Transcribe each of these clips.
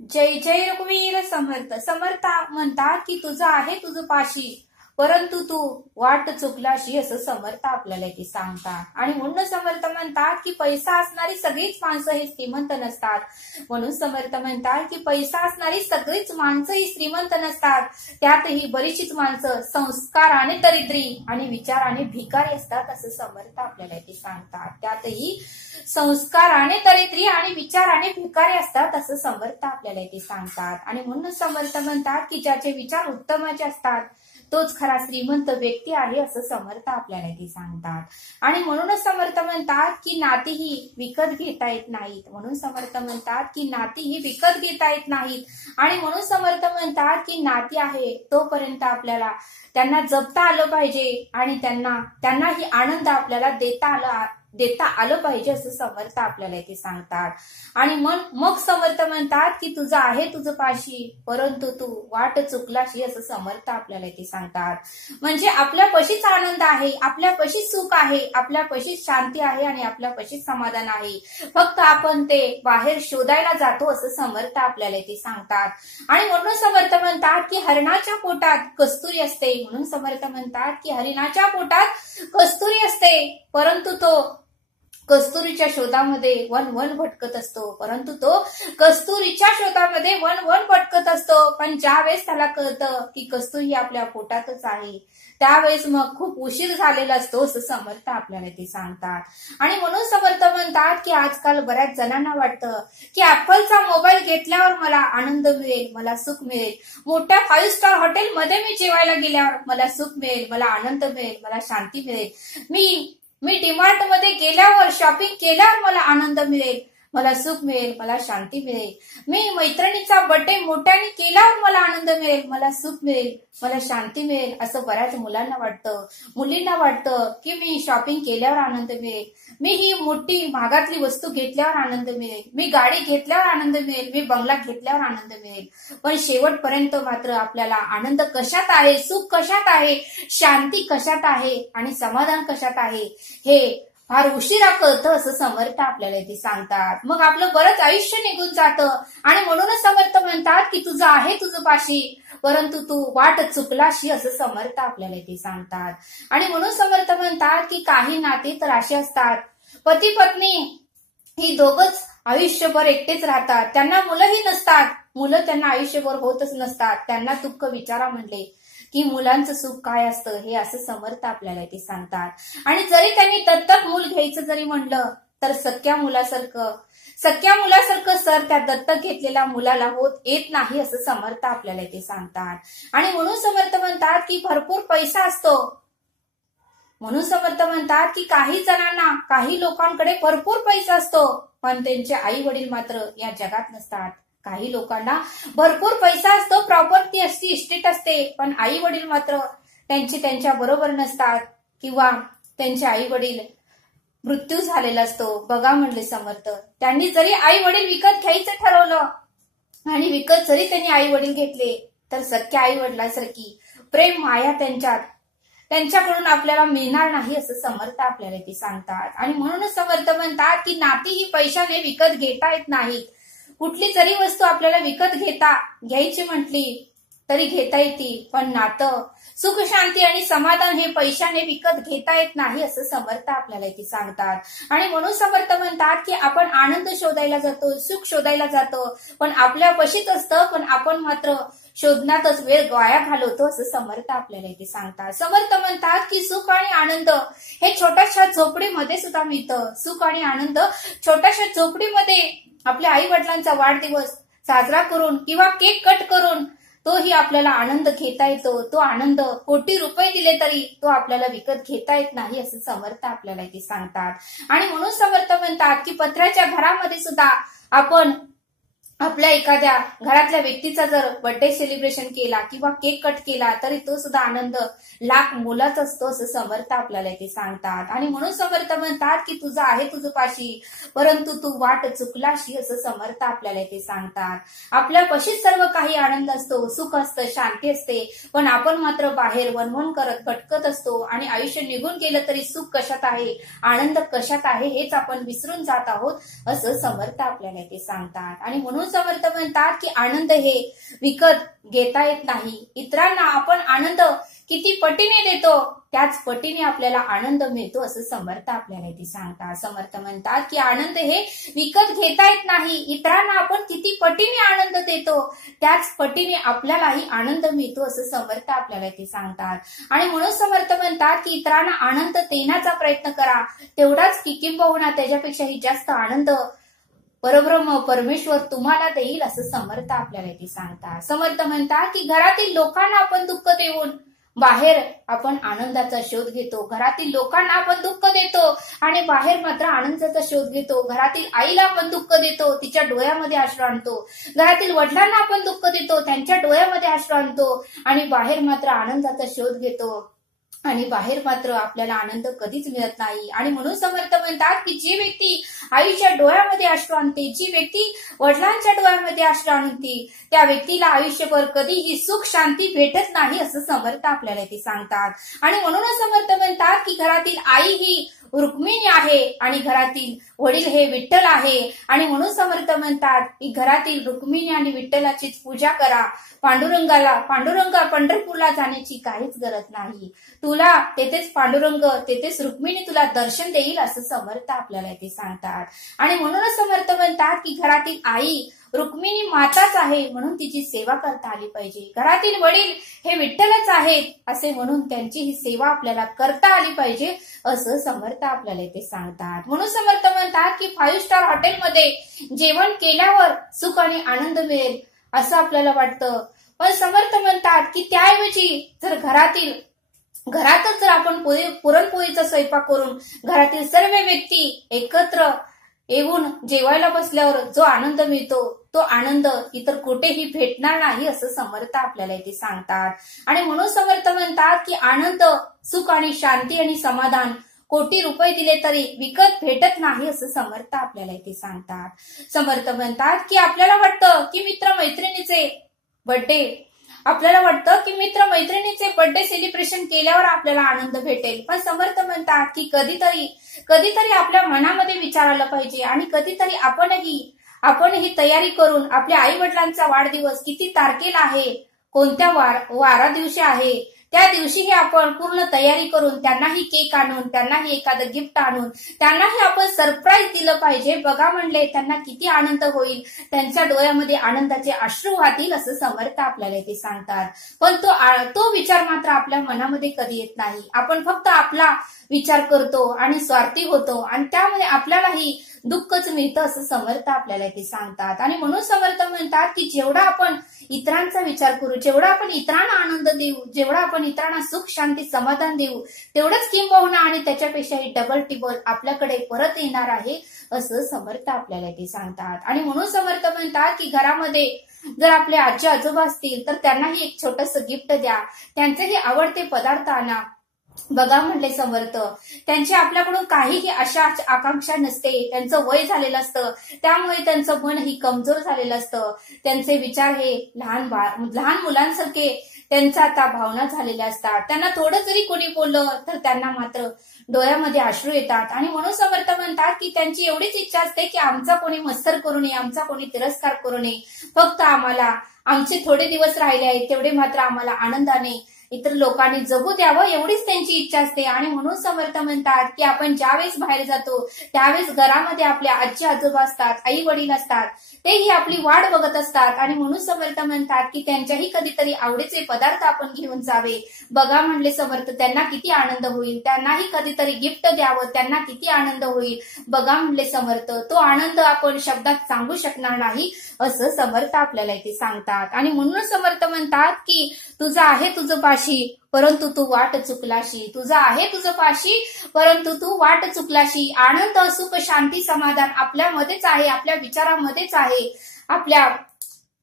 जय जय रघुवीर समर्थ. समर्थ म्हणतात की तुझं आहे तुझं पाशी, परंतु तू वाट चुकलाशी, असं समर्थ आपल्याला ते सांगतात. आणि म्हणून समर्थ म्हणतात की पैसा असणारी सगळीच माणसं ही श्रीमंत नसतात. म्हणून समर्थ म्हणतात की पैसा असणारी सगळीच माणसं ही श्रीमंत नसतात. त्यातही बरीचशीच माणसं संस्काराने दरिद्री आणि विचाराने भिकारी असतात, असं समर्थ आपल्याला ते सांगतात. त्यातही संस्काराने दरिद्री आणि विचाराने भिकारी असतात, असं समर्थ आपल्याला ते सांगतात. आणि म्हणून समर्थ म्हणतात की ज्याचे विचार उत्तमाचे असतात तोच खरा श्रीमंत व्यक्ती आहे, असं समर्थ आपल्याला ते सांगतात. आणि म्हणूनच समर्थ म्हणतात की नाती ही विकत घेता येत नाहीत. म्हणून समर्थ म्हणतात की नाती ही विकत घेता येत नाहीत. आणि म्हणून समर्थ म्हणतात की नाती आहे तोपर्यंत आपल्याला त्यांना जपता आलं पाहिजे आणि त्यांना ही आनंद आपल्याला देता आलं पाहिजे, असं समर्थ आपल्याला ते सांगतात. आणि मग समर्थ म्हणतात की तुझं आहे तुझं पाशी, परंतु तू वाट चुकलाशी, असं समर्थ आपल्याला ते सांगतात. म्हणजे आपल्या पशीच आनंद आहे, आपल्या पशीच सुख आहे, आपल्या पशीच शांती आहे आणि आपल्या पशीच समाधान आहे. फक्त आपण ते बाहेर शोधायला जातो, असं समर्थ आपल्याला ते सांगतात. आणि म्हणून समर्थ म्हणतात की हरणाच्या पोटात कस्तुरी असते. म्हणून समर्थ म्हणतात की हरिणाच्या पोटात कस्तुरी असते, परंतु तो कस्तुरीच्या शोधामध्ये वन भटकत असतो. परंतु तो कस्तुरीच्या शोधामध्ये वन भटकत असतो. पण ज्यावेळेस त्याला कळतं की कस्तुरी आपल्या पोटातच आहे, त्यावेळेस मग खूप उशीर झालेला असतो, असं समर्थ आपल्याला ते सांगतात. आणि म्हणून समर्थ म्हणतात की आजकाल बऱ्याच जणांना वाटतं की ऍपलचा मोबाईल घेतल्यावर मला आनंद मिळेल, मला सुख मिळेल. मोठ्या 5 स्टार हॉटेलमध्ये मी जेवायला गेल्यावर मला सुख मिळेल, मला आनंद मिळेल, मला शांती मिळेल. मी डीमार्ट मध्ये गेल्यावर शॉपिंग केल्यावर मला आनंद मिळेल, मला सुख मिळेल, मला शांती मिळेल. मी मैत्रिणीचा बर्थडे मोठ्याने केल्यावर मला आनंद मिळेल, मला सुख मिळेल, मला शांती मिळेल, असं बऱ्याच मुलांना वाटतं. मुलींना वाटतं की मी शॉपिंग केल्यावर आनंद मिळेल, मी ही मोठी महागातली वस्तू घेतल्यावर आनंद मिळेल, मी गाडी घेतल्यावर आनंद मिळेल, मी बंगला घेतल्यावर आनंद मिळेल. पण शेवटपर्यंत मात्र आपल्याला आनंद कशात आहे, सुख कशात आहे, शांती कशात आहे आणि समाधान कशात आहे हे फार उशिरा कळतं, असं समर्थ आपल्याला ते सांगतात. मग आपलं बरंच आयुष्य निघून जातं. आणि म्हणूनच समर्थ म्हणतात की तुझं आहे तुझं पाशी, परंतु तू वाट चुकलाशी, असं समर्थ आपल्याला ते सांगतात. आणि म्हणून समर्थ म्हणतात की काही नाती तर अशी असतात, पती पत्नी ही दोघच आयुष्यभर एकटेच राहतात, त्यांना मुलंही नसतात, मुलं त्यांना आयुष्यभर होतच नसतात. त्यांना दुःख विचारा म्हणले की मुलांचं सुख काय असतं हे, असं समर्थ आपल्याला ते सांगतात. आणि जरी त्यांनी दत्तक मूल घ्यायचं जरी म्हणलं तर सख्या मुलासारखं सर त्या दत्तक घेतलेल्या मुलाला येत नाही, असं समर्थ आपल्याला ते सांगतात. आणि म्हणून समर्थ म्हणतात की भरपूर पैसा असतो. म्हणून समर्थ म्हणतात की काही जणांना, काही लोकांकडे भरपूर पैसा असतो, पण त्यांचे आई वडील मात्र या जगात नसतात. काही लोकांना भरपूर पैसा असतो, प्रॉपर्टी असते, इस्टेट असते, पण आई वडील मात्र त्यांच्या बरोबर नसतात किंवा त्यांचे आई वडील मृत्यू झालेला असतो. बघा म्हणले समर्थ, त्यांनी जरी आई वडील विकत घ्यायचं ठरवलं आणि विकत जरी त्यांनी आई वडील घेतले तर सख्या आई वडिलांसारखी प्रेम माया त्यांच्याकडून आपल्याला मिळणार नाही, असं समर्थ आपल्याला ते सांगतात. आणि म्हणूनच समर्थ म्हणतात की नाती ही पैशाने विकत घेता येत नाहीत. कुठली जरी वस्तू आपल्याला विकत घ्यायची म्हटली तरी घेता येते, पण नातं, सुख शांती आणि समाधान हे पैशाने विकत घेता येत नाही, असं समर्थ आपल्याला ते सांगतात. आणि म्हणून समर्थ म्हणतात की आपण आनंद शोधायला जातो, सुख शोधायला जातो, पण आपल्या पशीच असतं, पण आपण मात्र शोधण्यातच वेळ वाया घालवतो, असं समर्थ आपल्याला ते सांगतात. समर्थ म्हणतात की सुख आणि आनंद हे छोट्याशा झोपडीमध्ये सुद्धा मिळतं. सुख आणि आनंद छोट्याशा झोपडीमध्ये आपल्या आई वडिलांचा वाढदिवस साजरा करून किंवा केक कट करून तोही आपल्याला आनंद घेता येतो. तो आनंद कोटी रुपये दिले तरी तो आपल्याला विकत घेता येत नाही, असं समर्थ आपल्याला ते सांगतात. आणि म्हणून समर्थ म्हणतात की पत्र्याच्या घरामध्ये सुद्धा आपण आपल्या एखाद्या घरातल्या व्यक्तीचा जर बर्थडे सेलिब्रेशन केला किंवा केक कट केला तरी तो सुद्धा आनंद लाख मोलाचा असतो, असं समर्थ आपल्याला ते सांगतात. आणि म्हणून समर्थ म्हणतात की तुझं आहे तुझं पाशी, परंतु तू वाट चुकलाशी, असं समर्थ आपल्याला ते सांगतात. आपल्या पशीच सर्व काही आनंद असतो, सुख असतं, शांती असते, पण आपण मात्र बाहेर वनवन करत भटकत असतो आणि आयुष्य निघून गेलं तरी सुख कशात आहे, आनंद कशात आहे हेच आपण विसरून जात आहोत, असं समर्थ आपल्याला ते सांगतात. आणि म्हणून समर्थ म्हणतात की आनंद हे विकत घेता येत नाही. इतरांना आपण आनंद किती पटीने देतो त्याच पटीने आपल्याला आनंद मिळतो असं समर्थ आपल्याला इथे सांगतात. समर्थ म्हणतात की आनंद हे विकत घेता येत नाही. इतरांना आपण किती पटीने आनंद देतो त्याच पटीने आपल्यालाही आनंद मिळतो असं समर्थ आपल्याला इथे सांगतात. आणि म्हणून समर्थ म्हणतात की इतरांना आनंद देण्याचा प्रयत्न करा, तेवढाच किंबहुना त्याच्यापेक्षाही जास्त आनंद परब्रह्म परमेश्वर तुम्हाला देईल असं समर्थ आपल्याला इथे सांगतात. समर्थ म्हणतात की घरातील लोकांना आपण दुःख देऊन बाहेर आपण आनंदाचा शोध घेतो. घरातील लोकांना आपण दुःख देतो आणि बाहेर मात्र आनंदाचा शोध घेतो. घरातील आईला आपण दुःख देतो, तिच्या डोळ्यामध्ये अश्रू आणतो. घरातील वडिलांना आपण दुःख देतो, त्यांच्या डोळ्यामध्ये अश्रू आणतो आणि बाहेर मात्र आनंदाचा शोध घेतो आणि बाहेर मात्र आपल्याला आनंद कधीच मिळत नाही. आणि म्हणून समर्थ म्हणतात की जी व्यक्ती आईच्या डोळ्यामध्ये अश्रू आणते, जी व्यक्ती वडिलांच्या डोळ्यामध्ये अश्रू आणते, त्या व्यक्तीला आयुष्यभर कधीही सुख शांती भेटत नाही असं समर्थ आपल्याला ते सांगतात. आणि म्हणूनच समर्थ म्हणतात की घरातील आई ही रुक्मिणी आहे आणि घरातील वडील हे विठ्ठल आहे. आणि म्हणून समर्थ म्हणतात की घरातील रुक्मिणी आणि विठ्ठलाचीच पूजा करा. पांडुरंग पंढरपूरला जाण्याची काहीच गरज नाही. तुला तेथेच पांडुरंग, तेथेच रुक्मिणी तुला दर्शन देईल असं समर्थ आपल्याला ते सांगतात. आणि म्हणूनच समर्थ म्हणतात की घरातील आई रुक्मिणी माताच आहे म्हणून तिची सेवा करता आली पाहिजे. घरातील वडील हे विठ्ठलच आहेत असे म्हणून त्यांची ही सेवा आपल्याला करता आली पाहिजे असं समर्थ आपल्याला ते सांगतात. म्हणून समर्थ म्हणतात की 5 स्टार हॉटेलमध्ये जेवण केल्यावर सुख आणि आनंद मिळेल असं आपल्याला वाटतं. पण समर्थ म्हणतात की त्याऐवजी जर घरातच जर आपण पुरणपोळीचा स्वयंपाक करून घरातील सर्व व्यक्ती एकत्र येऊन जेवायला बसल्यावर जो आनंद मिळतो तो आनंद इतर कुठेही भेटणार नाही असं समर्थ आपल्याला इथे सांगतात. आणि म्हणून समर्थ म्हणतात की आनंद, सुख आणि शांती आणि समाधान कोटी रुपये दिले तरी विकत भेटत नाही असं समर्थ आपल्याला इथे सांगतात. समर्थ म्हणतात की आपल्याला वाटतं की मित्रमैत्रिणीचे बर्थडे सेलिब्रेशन केल्यावर आपल्याला आनंद भेटेल. पण समर्थ म्हणतात की कधीतरी आपल्या मनामध्ये विचार आला पाहिजे आणि कधीतरी आपणही तयारी करून आपल्या आई वडिलांचा वाढदिवस किती तारखेला आहे, कोणत्या वारा दिवशी आहे, त्या दिवशीही आपण पूर्ण तयारी करून त्यांनाही केक आणून, त्यांनाही एखादं गिफ्ट आणून, त्यांनाही आपण सरप्राईज दिलं पाहिजे. बघा म्हणले त्यांना किती आनंद होईल, त्यांच्या डोळ्यामध्ये आनंदाचे अश्रू वाहतील असं समर्थ आपल्याला ते सांगतात. पण तो विचार मात्र आपल्या मनामध्ये कधी येत नाही. आपण फक्त आपला विचार करतो आणि स्वार्थी होतो आणि त्यामुळे आपल्यालाही दुःखच मिळतं असं समर्थ आपल्याला ते सांगतात. आणि म्हणून समर्थ म्हणतात की जेवढा आपण इतरांचा विचार करू, जेवढा आपण इतरांना आनंद देऊ, जेवढा आपण इतरांना सुख शांती समाधान देऊ, तेवढंच किंबहुना आणि त्याच्यापेक्षाही डबल टिबल आपल्याकडे परत येणार आहे असं समर्थ आपल्याला ते सांगतात. आणि म्हणून समर्थ म्हणतात की घरामध्ये जर आपले आजी आजोबा असतील तर त्यांनाही एक छोटंसं गिफ्ट द्या, त्यांचेही आवडते पदार्थ आणा. बघा म्हणले समर्थ, त्यांची आपल्याकडून काहीही आशा आकांक्षा नसते, त्यांचं वय झालेलं असतं, त्यामुळे त्यांचं मन ही कमजोर झालेलं असतं. त्यांचे विचार हे लहान मुलांसारखे त्यांच्या आता भावना झालेल्या असतात. त्यांना थोडं जरी कोणी बोललं तर त्यांना मात्र डोळ्यामध्ये अश्रू येतात. आणि म्हणून समर्थ म्हणतात की त्यांची एवढीच इच्छा असते की आमचा कोणी मत्सर करू नये, आमचा कोणी तिरस्कार करू नये, फक्त आमचे थोडे दिवस राहिले आहेत तेवढे मात्र आम्हाला आनंदाने इतर लोकांनी जगू द्यावं एवढीच त्यांची इच्छा असते. आणि म्हणून समर्थ म्हणतात की आपण ज्यावेळेस बाहेर जातो त्यावेळेस घरामध्ये आपल्या आजी आजोबा असतात, आई वडील असतात, तेही आपली वाट बघत असतात. आणि म्हणून समर्थ म्हणतात की त्यांच्याही कधीतरी आवडीचे पदार्थ आपण घेऊन जावे. बघा म्हणले समर्थ, त्यांना किती आनंद होईल, त्यांनाही कधीतरी गिफ्ट द्यावं, त्यांना किती आनंद होईल. बघा म्हणले समर्थ, तो आनंद आपण शब्दात सांगू शकणार नाही असं समर्थ आपल्याला इथे सांगतात. आणि म्हणून समर्थ म्हणतात की तुझं आहे तुझं पाशी परंतु तू वाट चुकलाशी, तुझं आहे तुझं पाशी परंतु तू वाट चुकलाशी. आनंद, सुख, शांती, समाधान आपल्यामध्येच आहे, आपल्या विचारामध्येच आहे,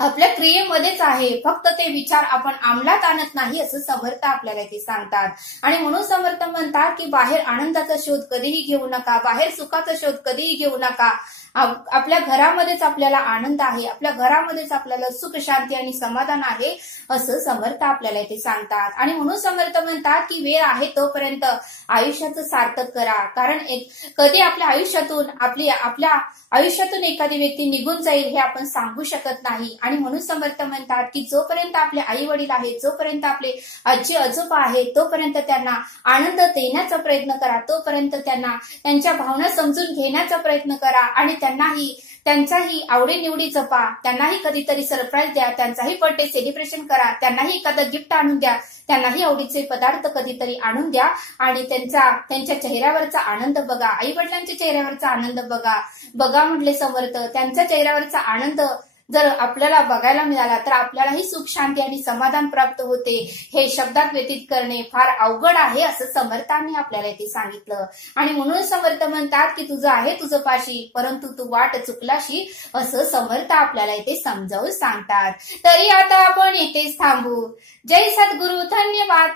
आपल्या क्रियेमध्येच आहे, फक्त ते विचार आपण अंमलात आणत नाही असं समर्थ आपल्याला ते सांगतात. आणि म्हणून समर्थ म्हणतात की बाहेर आनंदाचा शोध कधीही घेऊ नका, बाहेर सुखाचा शोध कधीही घेऊ नका. आपल्या घरामध्येच आपल्याला आनंद आहे, आपल्या घरामध्येच आपल्याला सुख शांती आणि समाधान आहे असं समर्थ आपल्याला इथे सांगतात. आणि म्हणून समर्थ म्हणतात की वेळ आहे तोपर्यंत आयुष्याचं सार्थक करा. कारण कधी आपल्या आयुष्यातून एखादी व्यक्ती निघून जाईल हे आपण सांगू शकत नाही. आणि म्हणून समर्थ म्हणतात की जोपर्यंत आपले आई वडील आहेत, जोपर्यंत आपले आजी आजोबा आहेत, तोपर्यंत त्यांना आनंद देण्याचा प्रयत्न करा, तोपर्यंत त्यांच्या भावना समजून घेण्याचा प्रयत्न करा आणि त्यांचाही आवडीनिवडी जपा, त्यांनाही कधीतरी सरप्राईज द्या, त्यांचाही बर्थडे सेलिब्रेशन करा, त्यांनाही एखादं गिफ्ट आणून द्या, त्यांनाही आवडीचे पदार्थ कधीतरी आणून द्या आणि त्यांच्या चेहऱ्यावरचा आनंद बघा, आई वडिलांच्या चेहऱ्यावरचा आनंद बघा म्हटले समर्थ. त्यांच्या चेहऱ्यावरचा आनंद जर आपल्याला बघायला मिळाला तर आपल्यालाही सुख शांती आणि समाधान प्राप्त होते. हे शब्दात व्यतीत करणे फार अवघड आहे असं समर्थांनी आपल्याला इथे सांगितलं. आणि म्हणून समर्थ म्हणतात की तुझं आहे तुझं पाशी, परंतु तू वाट चुकलाशी असं समर्थ आपल्याला इथे समजावून सांगतात. तरी आता आपण इथेच थांबू. जय सद्गुरु, धन्यवाद.